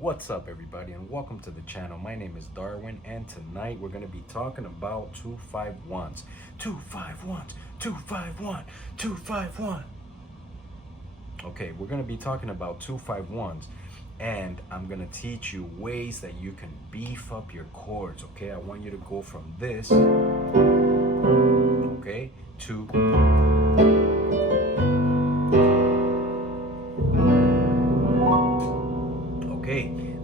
What's up, everybody, and welcome to the channel. My name is Darwin, and tonight we're going to be talking about 2-5-1s. 2-5-1s, 2-5-1, 2-5-1. Okay, we're going to be talking about 2-5-1s, and I'm going to teach you ways that you can beef up your chords. Okay, I want you to go from this, okay, to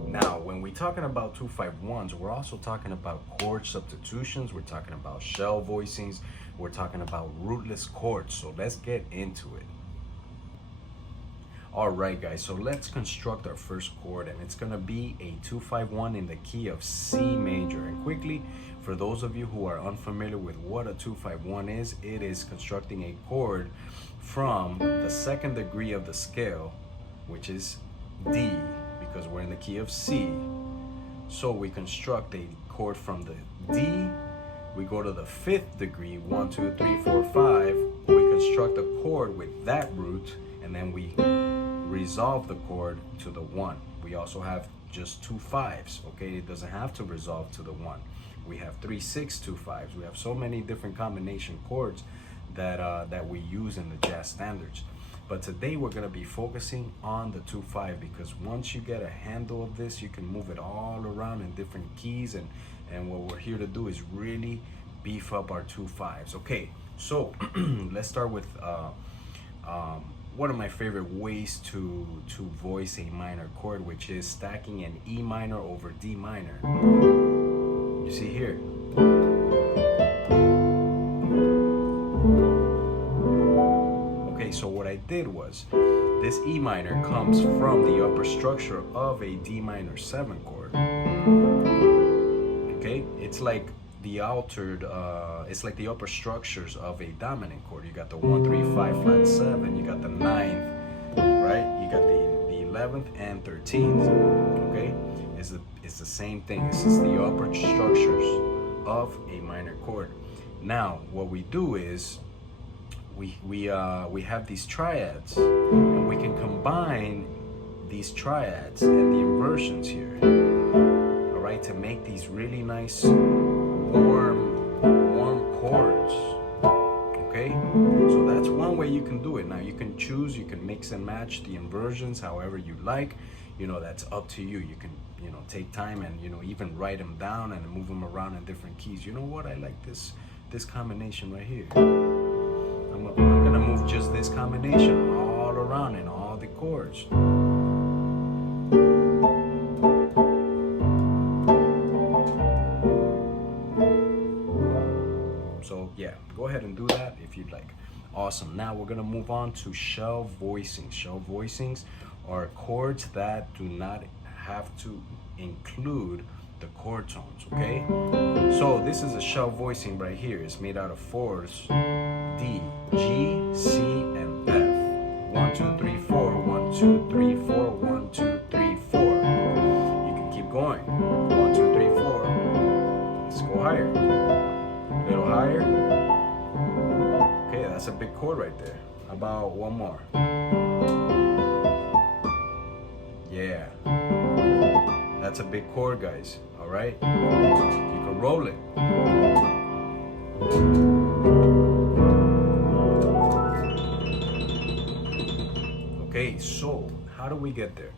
now, when we're talking about 2-5-1s, we're also talking about chord substitutions, we're talking about shell voicings, we're talking about rootless chords. So let's get into it. All right, guys, so let's construct our first chord, and it's gonna be a 2-5-1 in the key of C major. And quickly, for those of you who are unfamiliar with what a 2-5-1 is, it is constructing a chord from the second degree of the scale, which is D, because we're in the key of C. So we construct a chord from the D, we go to the fifth degree, 1, 2, 3, 4, 5, we construct a chord with that root, and then we resolve the chord to the 1. We also have just 2 5s, okay? It doesn't have to resolve to the 1. We have 3, 6, 2 5s. We have so many different combination chords that we use in the jazz standards. But today we're going to be focusing on the 2-5, because once you get a handle of this, you can move it all around in different keys, and what we're here to do is really beef up our 2-5s. Okay, so let's start with one of my favorite ways to voice a minor chord, which is stacking an E minor over D minor. You see here. So what I did was, this E minor comes from the upper structure of a D minor 7 chord. Okay, it's like the altered, it's like the upper structures of a dominant chord. You got the 1, 3, 5, flat 7, you got the 9th, right? You got the 11th and 13th. Okay, it's the same thing. This is the upper structures of a minor chord. Now, what we do is, we have these triads, and we can combine these triads and the inversions here, all right, to make these really nice warm chords. Okay, so that's one way you can do it. Now you can choose, you can mix and match the inversions however you like. You know, that's up to you. You can, you know, take time and, you know, even write them down and move them around in different keys. You know what, I like this combination right here. I'm gonna move just this combination all around in all the chords. So yeah, go ahead and do that if you'd like. Awesome. Now we're gonna move on to shell voicings. Shell voicings are chords that do not have to include the chord tones, okay? So this is a shell voicing right here. It's made out of 4s, D, G, C, and F. 1, 2, 3, 4, 1, 2, 3, 4, 1, 2, 3, 4. You can keep going. 1, 2, 3, 4. Let's go higher. A little higher. Okay, that's a big chord right there. How about one more? Yeah. That's a big chord, guys. All right? You can roll it. Okay, so how do we get there?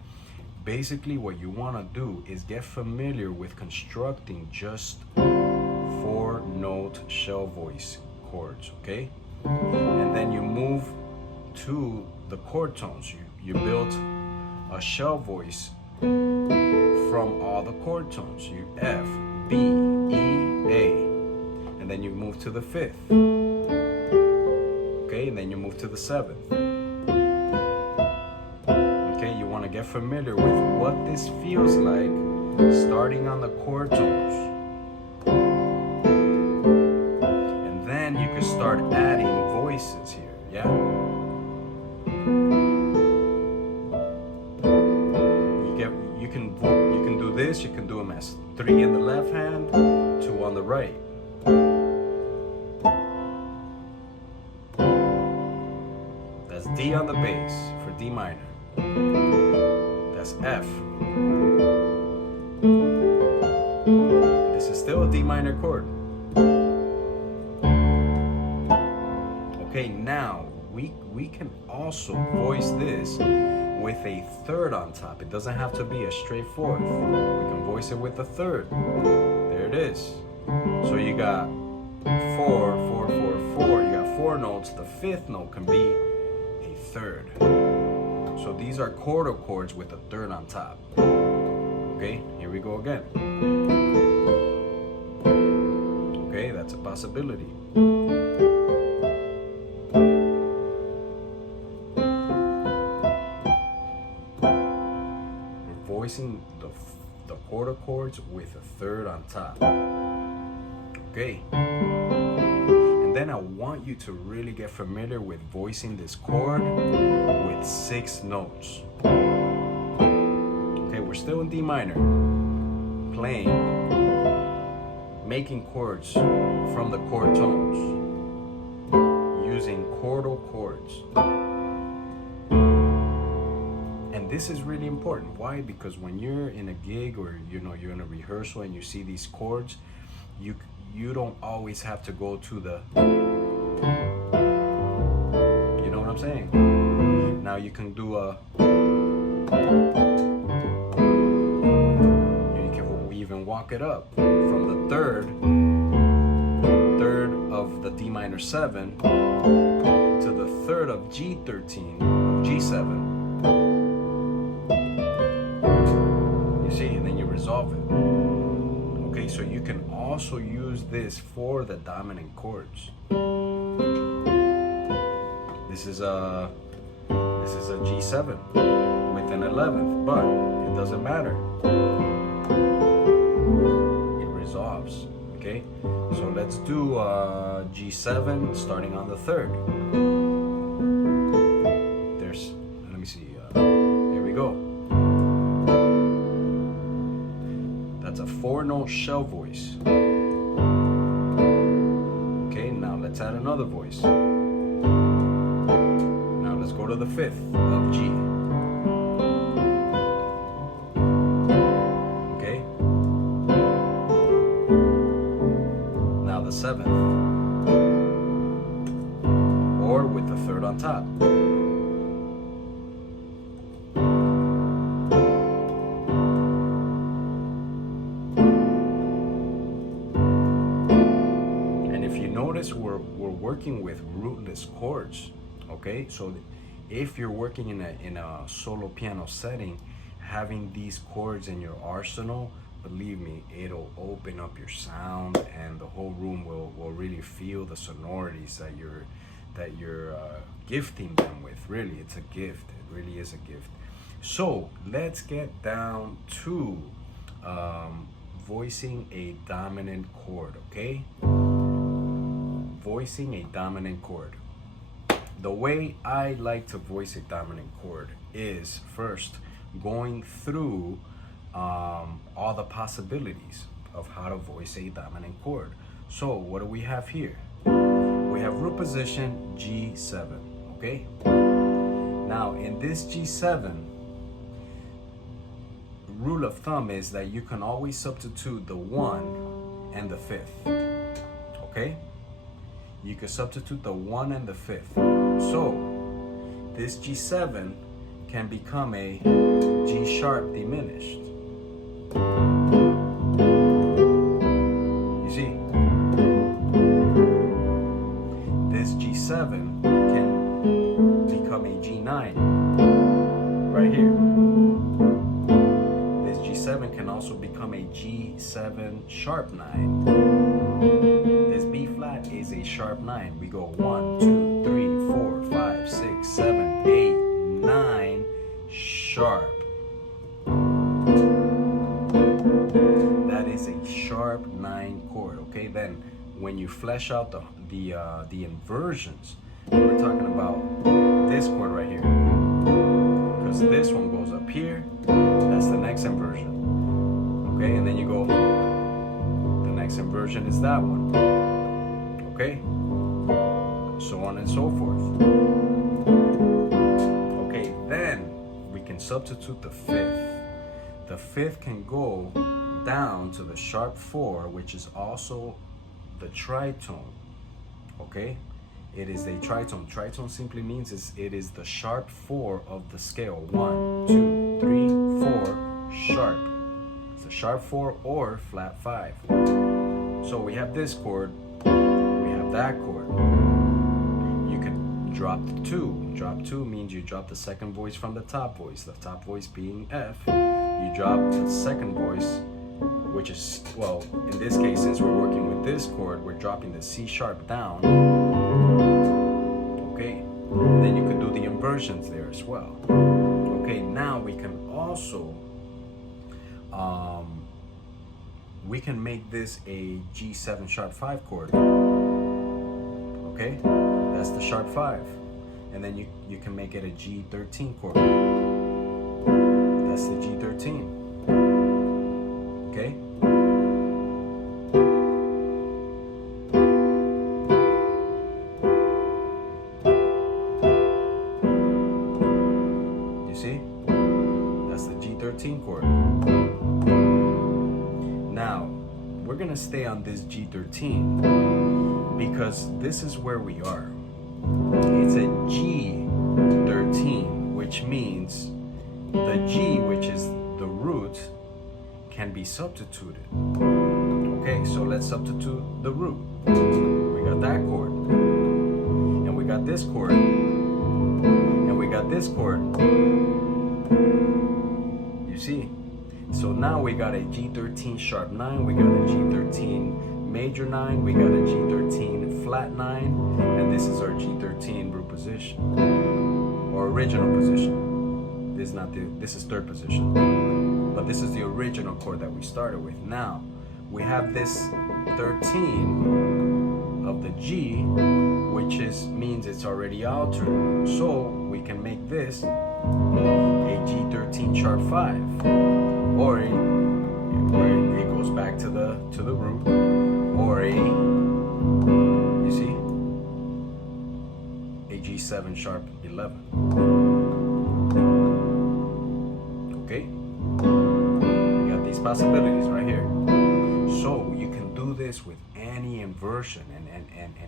Basically, what you want to do is get familiar with constructing just 4-note shell voice chords, okay? And then you move to the chord tones. You build a shell voice from all the chord tones. You F, B, E, A, and then you move to the 5th. Okay, and then you move to the 7th. Okay, you want to get familiar with what this feels like starting on the chord tones. And then you can start adding voices here, yeah? You can do this, you can do them as 3 in the left hand, 2 on the right. That's D on the bass for D minor. That's F. This is still a D minor chord. Okay, now we can also voice this with a third on top. It doesn't have to be a straight fourth. We can voice it with a third. There it is. So you got 4, 4, 4, 4. You got 4 notes. The fifth note can be a third. So these are chord chords with a third on top. Okay, here we go again. Okay, that's a possibility. We're voicing the chord chords with a third on top. Okay. And then I want you to really get familiar with voicing this chord with 6 notes. Okay, we're still in D minor, playing, making chords from the chord tones, using chordal chords. And this is really important. Why? Because when you're in a gig or you're in a rehearsal and you see these chords, you don't always have to go to the, you know what I'm saying? Now you can do a, you can even walk it up from the third of the D minor 7 to the third of G13 of G7. You see, and then you resolve it. Okay, so you can also use this for the dominant chords. This is a G7 with an 11th, but it doesn't matter. It resolves. Okay, so let's do G7 starting on the 3rd. Let me see. Here we go. That's a 4-note shell voice. Okay, now let's add another voice. Now let's go to the 5th of G. Okay. Now the 7th. Or with the 3rd on top. We're working with rootless chords. Okay, so if you're working in a solo piano setting, having these chords in your arsenal, believe me, it'll open up your sound, and the whole room will really feel the sonorities that you're gifting them with. Really, it's a gift. It really is a gift. So let's get down to voicing a dominant chord. Okay. Voicing a dominant chord. The way I like to voice a dominant chord is first going through all the possibilities of how to voice a dominant chord. So what do we have here? We have root position G7, okay? Now in this G7, rule of thumb is that you can always substitute the 1 and the 5th, okay? You can substitute the 1 and the 5th. So this G7 can become a G sharp diminished. You see, this G7 can become a G9 right here. This G7 can also become a G7 sharp 9. This B flat is a sharp 9. We go 1, 2, 3, 4, 5, 6, 7, 8, 9 sharp. That is a sharp 9 chord. Okay, then when you flesh out the inversions, we're talking about this chord right here, because this one goes up here. That's the next inversion. Okay, and then you go. The next inversion is that one. Okay, so on and so forth. can substitute the fifth. The fifth can go down to the sharp 4, which is also the tritone. Okay, it is a tritone. Tritone simply means it is the sharp 4 of the scale. 1, 2, 3, 4, sharp. It's a sharp 4 or flat 5. So we have this chord, we have that chord. You can drop the 2. Drop 2 means you drop the second voice from the top voice being F. You drop the second voice, which is, well, in this case, since we're working with this chord, we're dropping the C sharp down. Okay, and then you could do the inversions there as well. Okay, now we can also we can make this a G7 sharp 5 chord. Okay, that's the sharp 5, and then you can make it a G13 chord. That's the G13. Okay. You see? That's the G13 chord. Now, we're gonna stay on this G13 because this is where we are. It's a G13, which means the G, which is the root, can be substituted. Okay, so let's substitute the root. We got that chord, and we got this chord, and we got this chord. You see? So now we got a G13 sharp 9, we got a G13 major 9, we got a G13 flat 9, and this is our G13 root position, or original position. This is third position, but this is the original chord that we started with. Now we have this 13 of the G, which means it's already altered. So we can make this a G13 sharp 5, or it goes back to the root, or you see, a G7 sharp 11. Okay, we got these possibilities right here. So you can do this with any inversion and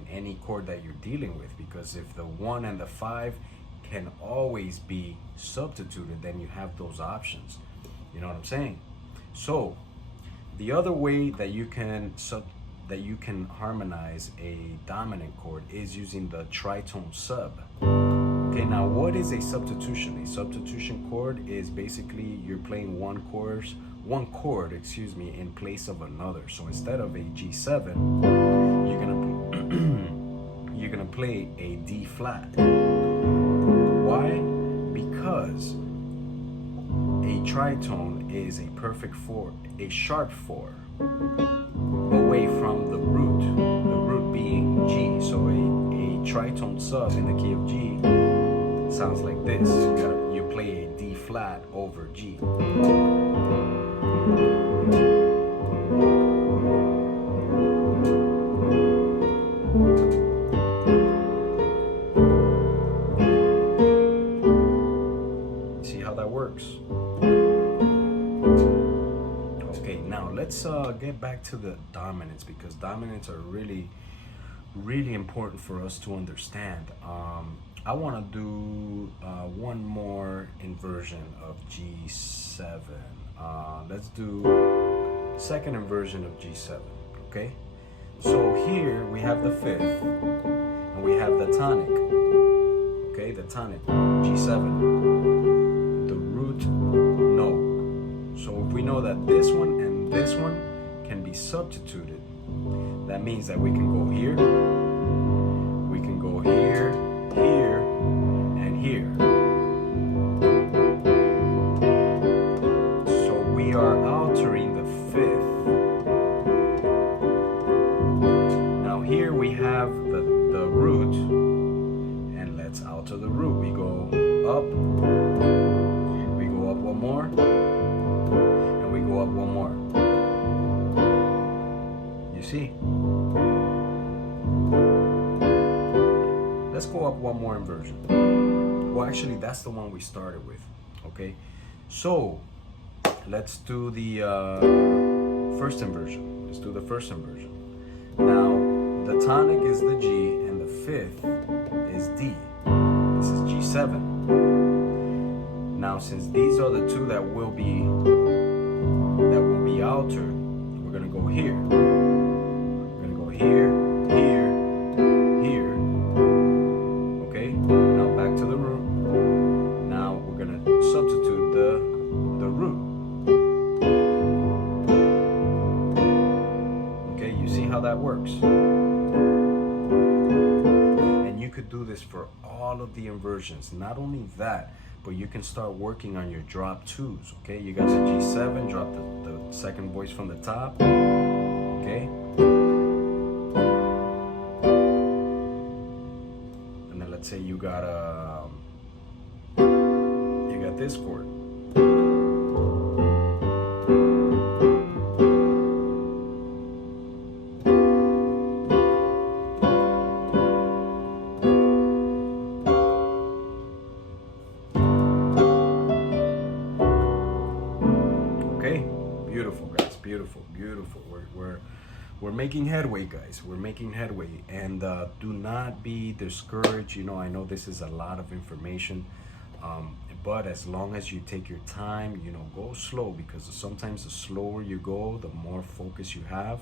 any chord that you're dealing with, because if the 1 and the 5 can always be substituted, then you have those options. You know what I'm saying? So the other way that you can harmonize a dominant chord is using the tritone sub. Okay, now what is a substitution? A substitution chord is basically you're playing one chord, in place of another. So instead of a G7, you're gonna play a D flat. Why? Because a tritone is a perfect 4, a sharp 4, away from the root being G. So a tritone sub in the key of G sounds like this. You play a D flat over G. See how that works? Okay, now let's get back to the dominants, because dominants are really important for us to understand. I want to do one more inversion of G7. Let's do second inversion of G7, okay? So here we have the 5th, and we have the tonic, okay? The tonic, G7, the root, no. So if we know that this one and this one can be substituted, that means that we can go here, we can go here, here, and here. So we are altering the 5th. Now here we have the root, and let's alter the root. We go up one more, and we go up one more. You see? Let's go up one more inversion. Well, actually, that's the one we started with. Okay, so let's do the first inversion. Let's do the first inversion. Now, the tonic is the G and the fifth is D. This is G7. Now, since these are the two that will be altered, we're gonna go here. We're gonna go here, here, here. Okay. Now back to the root. Now we're gonna substitute the root. Okay. You see how that works? And you could do this for all of the inversions. Not only that, but you can start working on your drop twos. Okay, you got the G7, drop the second voice from the top. Okay, and then let's say you got this chord. Beautiful, guys. Beautiful. We're making headway, guys. We're making headway, and do not be discouraged. You know, I know this is a lot of information, but as long as you take your time, you know, go slow, because sometimes the slower you go, the more focus you have,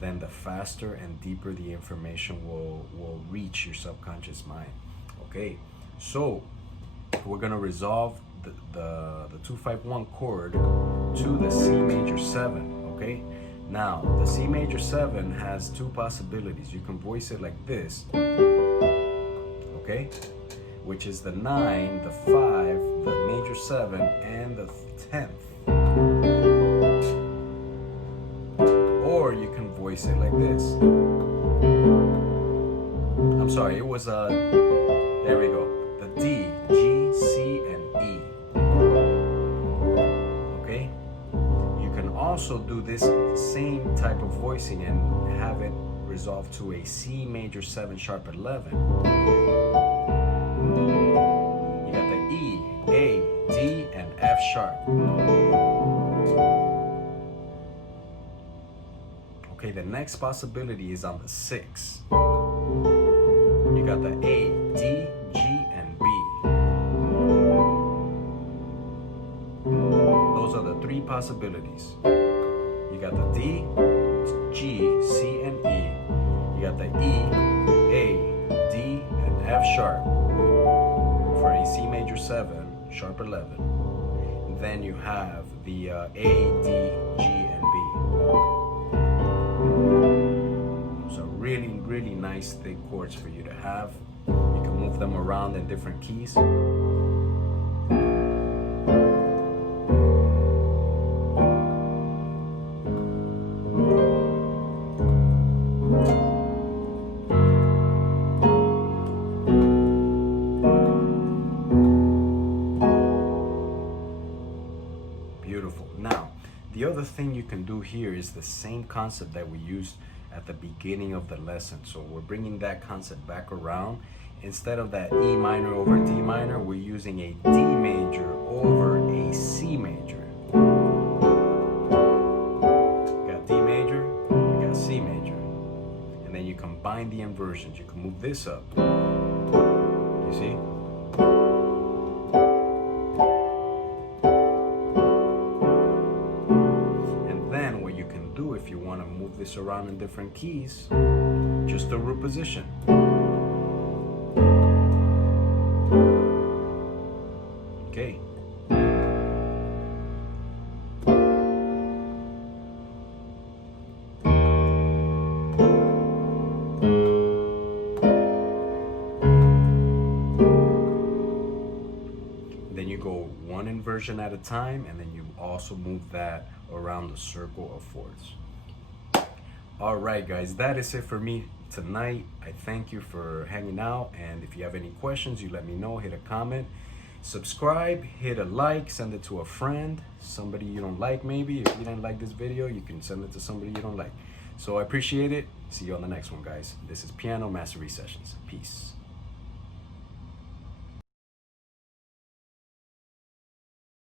then the faster and deeper the information will reach your subconscious mind. Okay, so we're gonna resolve the 2-5-1 chord to the C major 7. Okay, now the C major 7 has two possibilities. You can voice it like this, okay, which is the 9, the 5, the major 7, and the 10th. Or you can voice it like this. I'm sorry, it was there we go, the D, G, C, and E. Okay, you can also do this same type of voicing and have it resolve to a C major 7 sharp 11. You got the E, A, D, and F sharp. Okay, the next possibility is on the 6. You got the A, D, G, and B. Those are the three possibilities. You got the D, G, C, and E. You got the E, A, D, and F sharp for a C major 7, sharp 11. And then you have the A, D, G, and B. Those are really, really nice thick chords for you to have. You can move them around in different keys. Beautiful. Now, the other thing you can do here is the same concept that we used at the beginning of the lesson. So we're bringing that concept back around. Instead of that E minor over D minor, we're using a D major over a C major. You got D major, you got C major. And then you combine the inversions. You can move this up. You see? If you want to move this around in different keys, just a root position. Okay. Then you go one inversion at a time, and then you also move that around the circle of fourths. All right, guys, that is it for me tonight. I thank you for hanging out, and if you have any questions, you let me know. Hit a comment, subscribe, hit a like, send it to a friend, somebody you don't like. Maybe if you didn't like this video, you can send it to somebody you don't like. So I appreciate it. See you on the next one, guys. This is Piano Mastery Sessions. Peace.